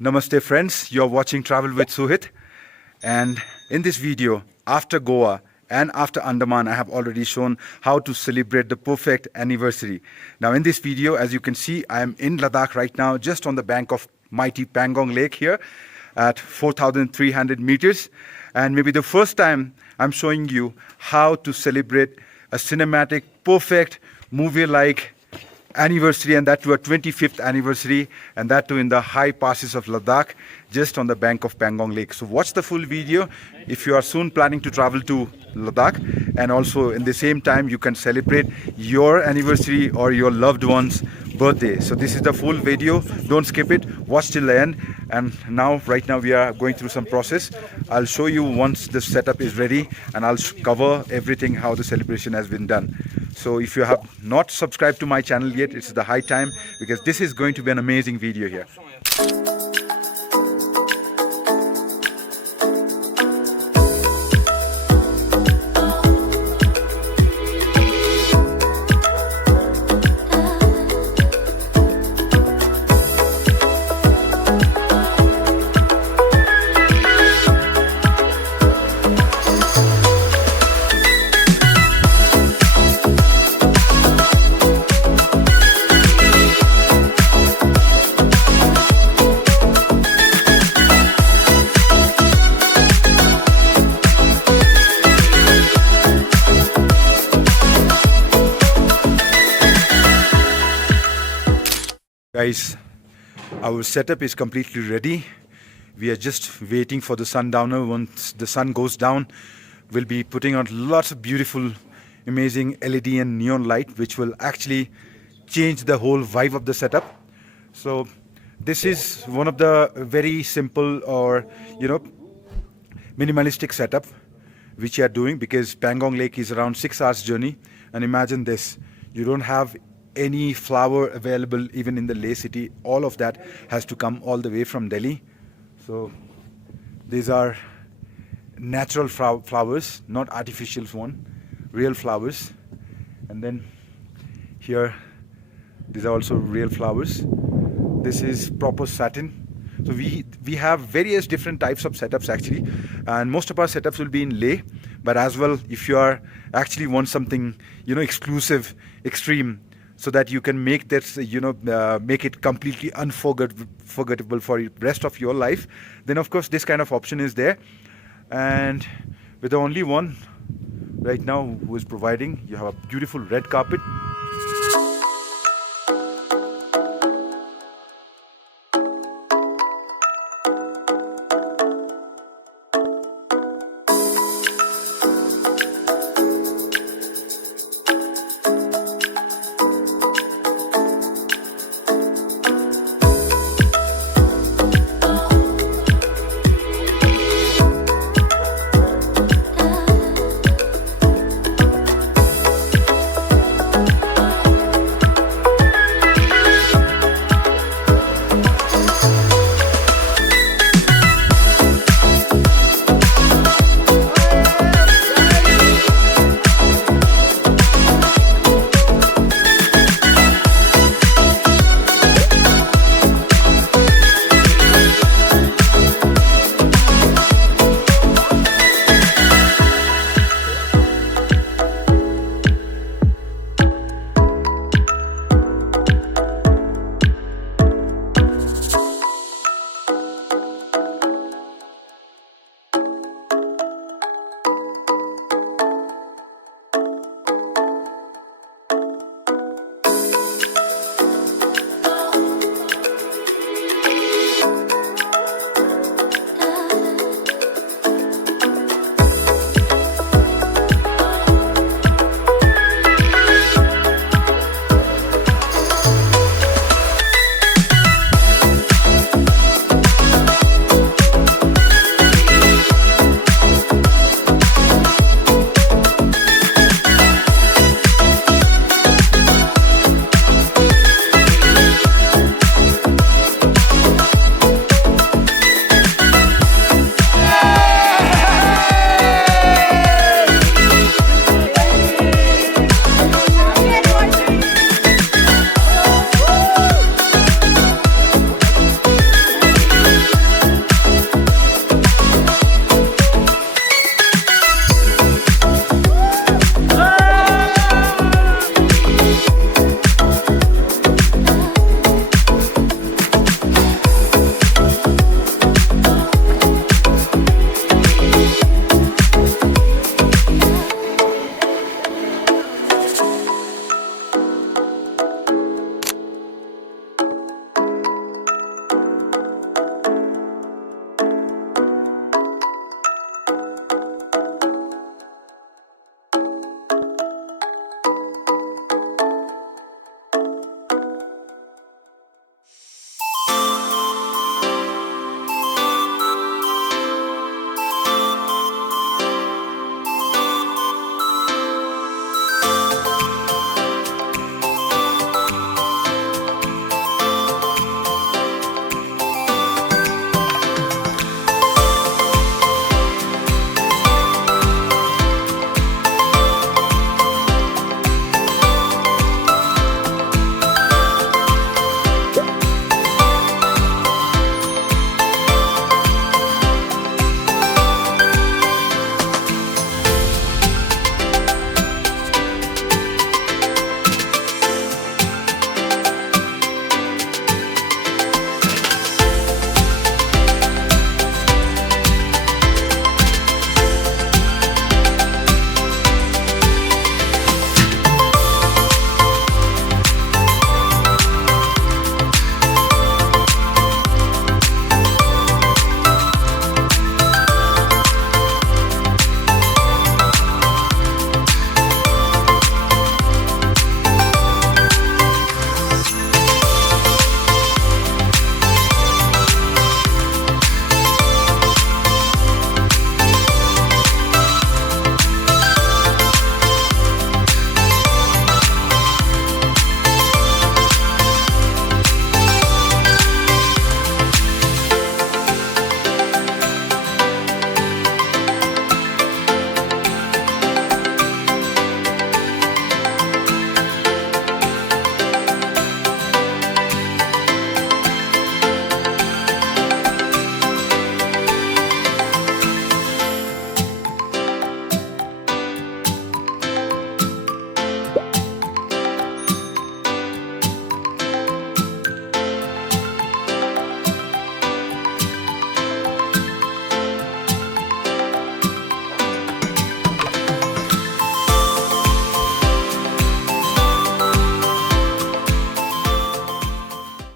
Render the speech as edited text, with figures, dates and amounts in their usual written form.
Namaste friends, you're watching Travel with Suhit, and in this video, after Goa and after Andaman, I have already shown how to celebrate the perfect anniversary. Now in this video, as you can see, I am in Ladakh right now, just on the bank of mighty Pangong Lake here at 4,300 meters. And maybe the first time I'm showing you how to celebrate a cinematic, perfect, movie-like anniversary, and that to a 25th anniversary, and that too in the high passes of Ladakh, just on the bank of Pangong Lake. So watch the full video if you are soon planning to travel to Ladakh, and also in the same time you can celebrate your anniversary or your loved one's birthday. So this is the full video, don't skip it, watch till the end. And now right now we are going through some process. I'll show you once the setup is ready, and I'll cover everything how the celebration has been done. So if you have not subscribed to my channel yet, it's the high time, because this is going to be an amazing video here. Guys, our setup is completely ready. We are just waiting for the sundowner. Once the sun goes down, we'll be putting on lots of beautiful, amazing LED and neon light, which will actually change the whole vibe of the setup. So this is one of the very simple or minimalistic setup which you are doing, because Pangong Lake is around 6 hours journey. And imagine this, you don't have any flower available even in the Leh city. All of that has to come all the way from Delhi. So these are natural flowers, not artificial one, real flowers. And then here, these are also real flowers. This is proper satin. So we have various different types of setups actually, and most of our setups will be in Leh, but as well if you are actually want something exclusive, extreme, so that you can make this, make it completely unforgettable for the rest of your life, then of course this kind of option is there. And with the only one right now who is providing, you have a beautiful red carpet